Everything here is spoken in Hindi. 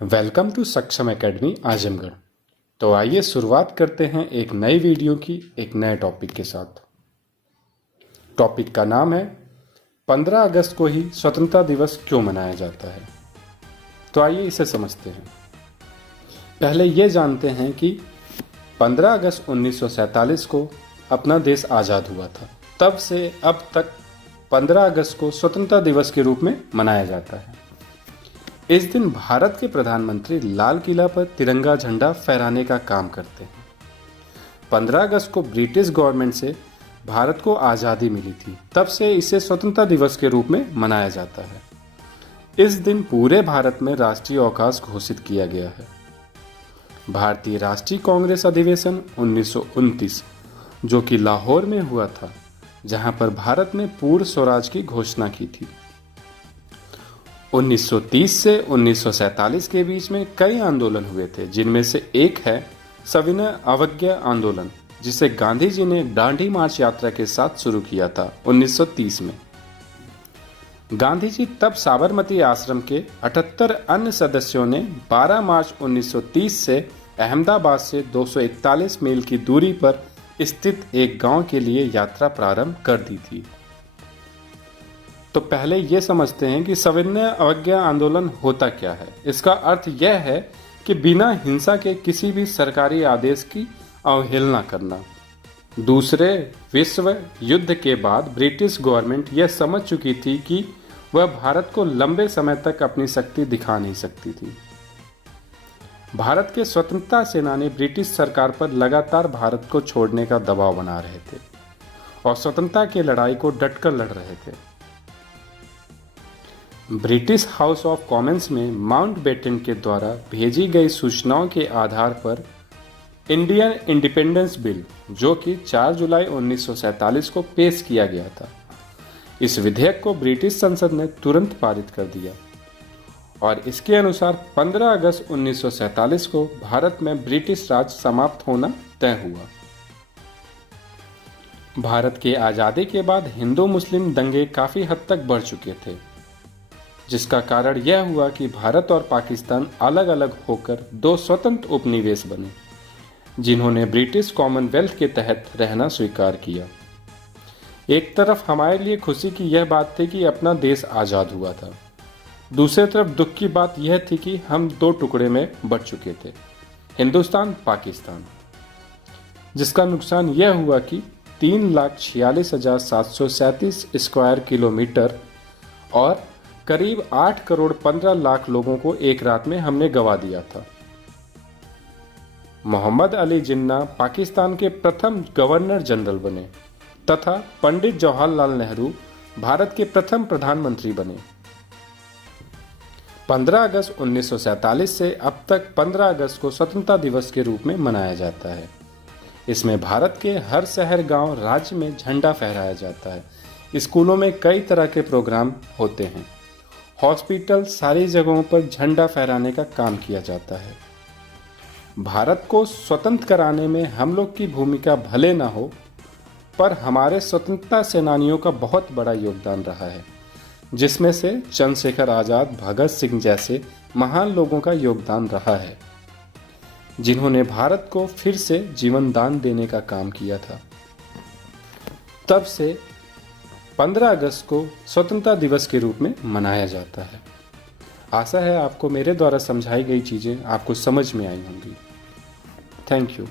वेलकम टू सक्षम एकेडमी आजमगढ़। तो आइए शुरुआत करते हैं एक नई वीडियो की एक नए टॉपिक के साथ। टॉपिक का नाम है 15 अगस्त को ही स्वतंत्रता दिवस क्यों मनाया जाता है। तो आइए इसे समझते हैं। पहले ये जानते हैं कि 15 अगस्त 1947 को अपना देश आज़ाद हुआ था। तब से अब तक 15 अगस्त को स्वतंत्रता दिवस के रूप में मनाया जाता है। इस दिन भारत के प्रधानमंत्री लाल किला पर तिरंगा झंडा फहराने का काम करते हैं। 15 अगस्त को ब्रिटिश गवर्नमेंट से भारत को आज़ादी मिली थी, तब से इसे स्वतंत्रता दिवस के रूप में मनाया जाता है। इस दिन पूरे भारत में राष्ट्रीय अवकाश घोषित किया गया है। भारतीय राष्ट्रीय कांग्रेस अधिवेशन 1929 जो कि लाहौर में हुआ था, जहां पर भारत ने पूर्ण स्वराज की घोषणा की थी। 1930 से 1947 के बीच में कई आंदोलन हुए थे, जिनमें से एक है सविनय अवज्ञा आंदोलन, जिसे गांधी जी ने दांडी मार्च यात्रा के साथ शुरू किया था 1930 में। गांधी जी तब साबरमती आश्रम के 78 अन्य सदस्यों ने 12 मार्च 1930 से अहमदाबाद से 241 मील की दूरी पर स्थित एक गांव के लिए यात्रा प्रारंभ कर दी थी। तो पहले ये समझते हैं कि सविनय अवज्ञा आंदोलन होता क्या है। इसका अर्थ यह है कि बिना हिंसा के किसी भी सरकारी आदेश की अवहेलना करना। दूसरे विश्व युद्ध के बाद ब्रिटिश गवर्नमेंट यह समझ चुकी थी कि वह भारत को लंबे समय तक अपनी शक्ति दिखा नहीं सकती थी। भारत के स्वतंत्रता सेनानी ब्रिटिश सरकार पर लगातार भारत को छोड़ने का दबाव बना रहे थे और स्वतंत्रता की लड़ाई को डटकर लड़ रहे थे। ब्रिटिश हाउस ऑफ कॉमन्स में माउंटबेटन के द्वारा भेजी गई सूचनाओं के आधार पर इंडियन इंडिपेंडेंस बिल, जो कि 4 जुलाई 1947 को पेश किया गया था, इस विधेयक को ब्रिटिश संसद ने तुरंत पारित कर दिया और इसके अनुसार 15 अगस्त 1947 को भारत में ब्रिटिश राज समाप्त होना तय हुआ। भारत की आज़ादी के बाद हिंदू मुस्लिम दंगे काफ़ी हद तक बढ़ चुके थे, जिसका कारण यह हुआ कि भारत और पाकिस्तान अलग अलग होकर दो स्वतंत्र उपनिवेश बने, जिन्होंने ब्रिटिश कॉमनवेल्थ के तहत रहना स्वीकार किया। एक तरफ हमारे लिए खुशी की यह बात थी कि अपना देश आज़ाद हुआ था, दूसरी तरफ दुख की बात यह थी कि हम दो टुकड़े में बंट चुके थे, हिंदुस्तान पाकिस्तान, जिसका नुकसान यह हुआ कि 3,46,737 स्क्वायर किलोमीटर और करीब 8 करोड़ 15 लाख लोगों को एक रात में हमने गंवा दिया था। मोहम्मद अली जिन्ना पाकिस्तान के प्रथम गवर्नर जनरल बने तथा पंडित जवाहरलाल नेहरू भारत के प्रथम प्रधानमंत्री बने। 15 अगस्त 1947 से अब तक 15 अगस्त को स्वतंत्रता दिवस के रूप में मनाया जाता है। इसमें भारत के हर शहर, गांव, राज्य में झंडा फहराया जाता है। स्कूलों में कई तरह के प्रोग्राम होते हैं। हॉस्पिटल, सारी जगहों पर झंडा फहराने का काम किया जाता है। भारत को स्वतंत्र कराने में हम लोग की भूमिका भले ना हो, पर हमारे स्वतंत्रता सेनानियों का बहुत बड़ा योगदान रहा है, जिसमें से चंद्रशेखर आज़ाद, भगत सिंह जैसे महान लोगों का योगदान रहा है, जिन्होंने भारत को फिर से जीवन दान देने का काम किया था। तब से 15 अगस्त को स्वतंत्रता दिवस के रूप में मनाया जाता है। आशा है आपको मेरे द्वारा समझाई गई चीज़ें आपको समझ में आई होंगी। Thank you.